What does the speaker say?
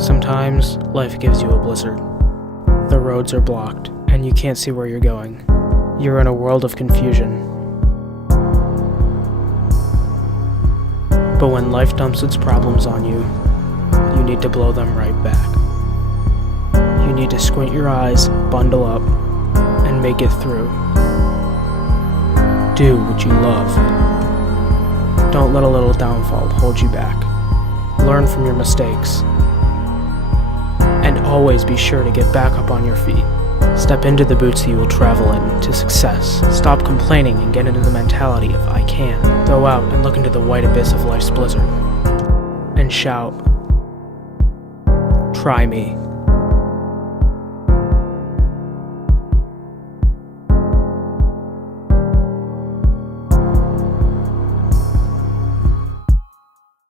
Sometimes life gives you a blizzard. The roads are blocked, and you can't see where you're going. You're in a world of confusion. But when life dumps its problems on you, you need to blow them right back. You need to squint your eyes, bundle up, and make it through. Do what you love. Don't let a little downfall hold you back. Learn from your mistakes. And always be sure to get back up on your feet. Step into the boots that you will travel in to success. Stop complaining and get into the mentality of I can. Go out and look into the white abyss of life's blizzard. And shout, try me.